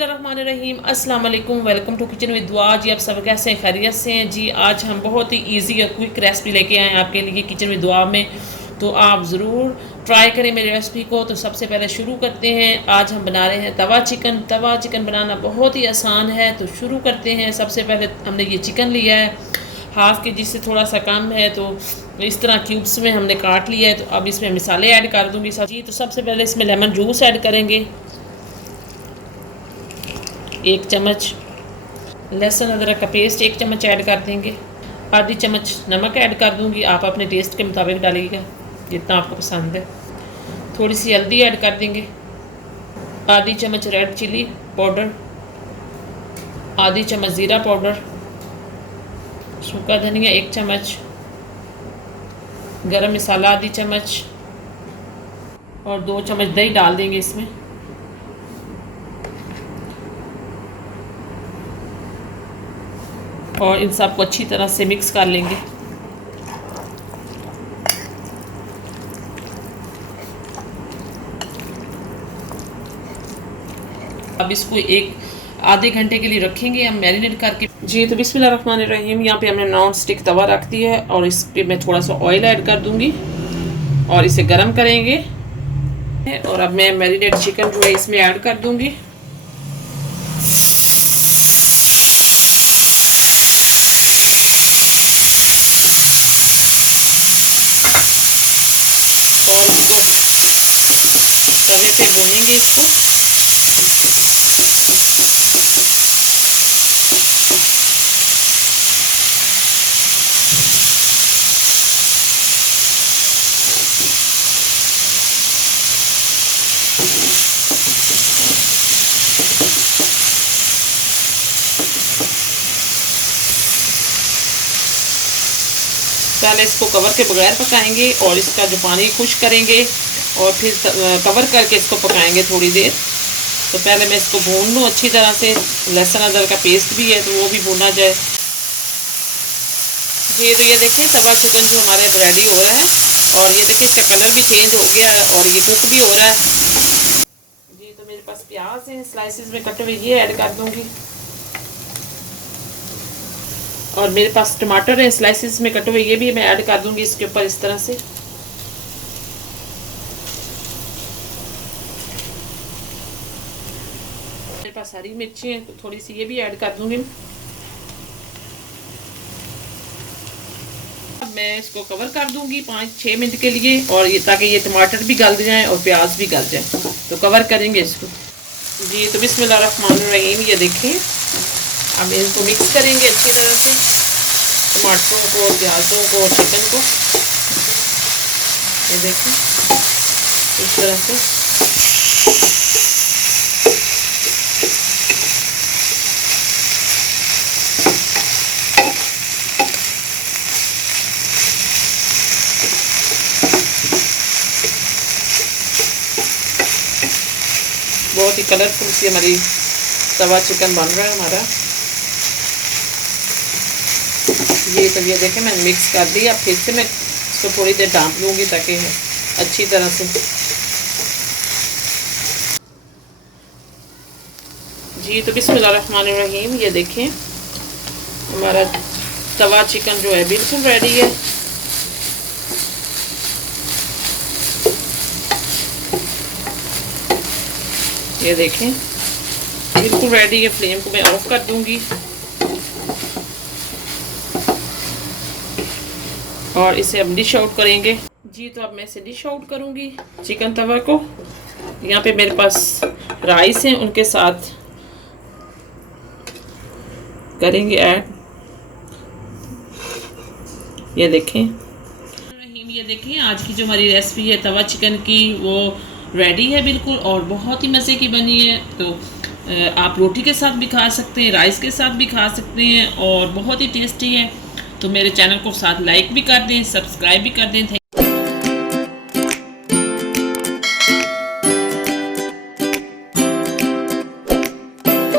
बिस्मिल्लाहिर्रहमानिर्रहीम, अस्सलाम वालेकुम। वेलकम टू किचन विद दुआ। जी आप सब कैसे हैं? खैरियत से हैं जी। आज हम बहुत ही इजी और क्विक रेसिपी लेके आए हैं आपके लिए किचन विद दुआ में, तो आप ज़रूर ट्राई करें मेरी रेसिपी को। तो सबसे पहले शुरू करते हैं। आज हम बना रहे हैं तवा चिकन। तवा चिकन बनाना बहुत ही आसान है, तो शुरू करते हैं। सबसे पहले हमने ये चिकन लिया है, हाफ़ के जी से थोड़ा सा कम है, तो इस तरह क्यूब्स में हमने काट लिया है। तो अब इसमें मिसाले ऐड कर दूँगी जी। तो सबसे पहले इसमें लेमन जूस ऐड करेंगे, 1 चम्मच लहसुन अदरक का पेस्ट 1 चम्मच ऐड कर देंगे, आधी चम्मच नमक ऐड कर दूंगी, आप अपने टेस्ट के मुताबिक डालिएगा जितना आपको पसंद है। थोड़ी सी हल्दी ऐड कर देंगे, आधी चम्मच रेड चिली पाउडर, आधी चम्मच ज़ीरा पाउडर, सूखा धनिया 1 चम्मच, गरम मसाला आधी चम्मच और 2 चम्मच दही डाल देंगे इसमें। और इन सब को अच्छी तरह से मिक्स कर लेंगे। अब इसको आधे घंटे के लिए रखेंगे हम मैरिनेट करके जी। तो बिस्मिल्लाहिर्रहमानिर्रहीम, यहाँ पे हमने नॉन स्टिक तवा रख दिया है और इस पे मैं थोड़ा सा ऑयल ऐड कर दूंगी और इसे गरम करेंगे। और अब मैं मैरिनेट चिकन जो है इसमें ऐड कर दूंगी। और इसको तवे पे भूनेंगे इसको। पहले इसको कवर के बगैर पकाएंगे और इसका जो पानी खुश्क करेंगे और फिर कवर करके इसको पकाएंगे थोड़ी देर। तो पहले मैं इसको भून लूँ अच्छी तरह से। लहसुन अदरक का पेस्ट भी है तो वो भी भूना जाए जी। तो ये देखिए तवा चिकन जो हमारे रेडी हो रहा है और ये देखिए इसका कलर भी चेंज हो गया है और ये कुक भी हो रहा है जी। तो मेरे पास प्याज है स्लाइसिस में कटे हुए, ये ऐड कर दूँगी। और मेरे पास टमाटर है स्लाइसिस में कटे हुए, ये भी मैं ऐड कर दूंगी इसके ऊपर इस तरह से। मेरे पास हरी मिर्ची है तो थोड़ी सी ये भी ऐड कर दूंगी। अब मैं इसको कवर कर दूंगी 5-6 मिनट के लिए, और ये ताकि ये टमाटर भी गल जाए और प्याज भी गल जाए। तो कवर करेंगे इसको जी। तो बिस्मिल्लाहिर्रहमानिर्रहीम, ये देखें अब इनको मिक्स करेंगे अच्छी तरह से, टमाटरों को, प्याज़ों को, चिकन को। ये देखें इस तरह से। बहुत ही कलरफुल सी हमारी तवा चिकन बन रहा है हमारा ये देखें मैंने मिक्स कर दिया। फिर से मैं इसको थोड़ी देर ढाँप लूँगी ताकि अच्छी तरह से जी। तो बिस्मिल्लाहिर्रहमानिर्रहीम, ये देखें हमारा तवा चिकन जो है बिल्कुल रेडी है। ये देखें बिल्कुल रेडी है। फ्लेम को मैं ऑफ कर दूँगी और इसे अब डिश आउट करेंगे जी। तो अब मैं इसे डिश आउट करूँगी चिकन तवा को। यहाँ पे मेरे पास राइस हैं, उनके साथ करेंगे ऐड। ये देखें आज की जो हमारी रेसिपी है तवा चिकन की, वो रेडी है बिल्कुल और बहुत ही मज़े की बनी है। तो आप रोटी के साथ भी खा सकते हैं, राइस के साथ भी खा सकते हैं और बहुत ही टेस्टी है। तो मेरे चैनल को साथ लाइक भी कर दें, सब्सक्राइब भी कर दें।